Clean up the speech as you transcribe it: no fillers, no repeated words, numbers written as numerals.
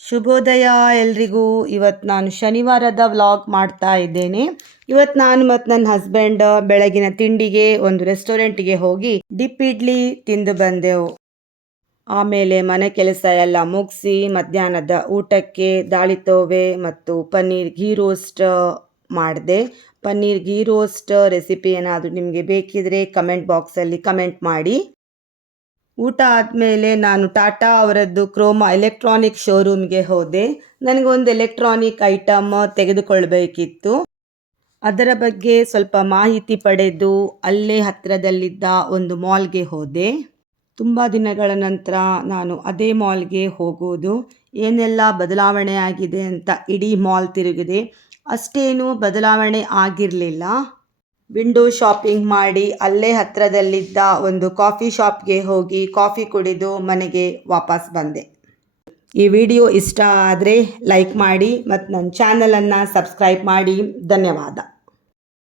ಶುಭೋದಯ ಎಲ್ರಿಗೂ. ಇವತ್ತು ನಾನು ಶನಿವಾರದ ವ್ಲಾಗ್ ಮಾಡ್ತಾ ಇದ್ದೇನೆ. ಇವತ್ತು ನಾನು ಮತ್ತು ನನ್ನ ಹಸ್ಬೆಂಡ್ ಬೆಳಗಿನ ತಿಂಡಿಗೆ ಒಂದು ರೆಸ್ಟೋರೆಂಟಿಗೆ ಹೋಗಿ ಡಿಪ್ ಇಡ್ಲಿ ತಿಂದು ಬಂದೆವು. ಆಮೇಲೆ ಮನೆ ಕೆಲಸ ಎಲ್ಲ ಮುಗಿಸಿ ಮಧ್ಯಾಹ್ನದ ಊಟಕ್ಕೆ ದಾಳಿತೋವೆ ಮತ್ತು ಪನ್ನೀರ್ ಘೀ ರೋಸ್ಟ್ ಮಾಡಿದೆ. ಪನ್ನೀರ್ ಘೀ ರೋಸ್ಟ್ ರೆಸಿಪಿ ಏನಾದರೂ ನಿಮಗೆ ಬೇಕಿದ್ರೆ ಕಮೆಂಟ್ ಬಾಕ್ಸಲ್ಲಿ ಕಮೆಂಟ್ ಮಾಡಿ. ಊಟ ಆದಮೇಲೆ ನಾನು ಟಾಟಾ ಅವರದ್ದು ಕ್ರೋಮಾ ಎಲೆಕ್ಟ್ರಾನಿಕ್ ಶೋರೂಮ್ಗೆ ಹೋದೆ. ನನಗೊಂದು ಎಲೆಕ್ಟ್ರಾನಿಕ್ ಐಟಮ್ ತೆಗೆದುಕೊಳ್ಬೇಕಿತ್ತು. ಅದರ ಬಗ್ಗೆ ಸ್ವಲ್ಪ ಮಾಹಿತಿ ಪಡೆದು ಅಲ್ಲೇ ಹತ್ತಿರದಲ್ಲಿದ್ದ ಒಂದು ಮಾಲ್ಗೆ ಹೋದೆ. ತುಂಬ ದಿನಗಳ ನಂತರ ನಾನು ಅದೇ ಮಾಲ್ಗೆ ಹೋಗೋದು. ಏನೆಲ್ಲ ಬದಲಾವಣೆ ಆಗಿದೆ ಅಂತ ಇಡೀ ಮಾಲ್ ತಿರುಗಿದೆ. ಅಷ್ಟೇನೂ ಬದಲಾವಣೆ ಆಗಿರಲಿಲ್ಲ. ವಿಂಡೋ ಶಾಪಿಂಗ್ ಮಾಡಿ ಅಲ್ಲೇ ಹತ್ತಿರದಲ್ಲಿದ್ದ ಒಂದು ಕಾಫಿ ಶಾಪ್ಗೆ ಹೋಗಿ ಕಾಫಿ ಕುಡಿದು ಮನೆಗೆ ವಾಪಸ್ ಬಂದೆ. ಈ ವಿಡಿಯೋ ಇಷ್ಟ ಆದರೆ ಲೈಕ್ ಮಾಡಿ ಮತ್ತು ನನ್ನ ಚಾನಲನ್ನು ಸಬ್ಸ್ಕ್ರೈಬ್ ಮಾಡಿ. ಧನ್ಯವಾದ.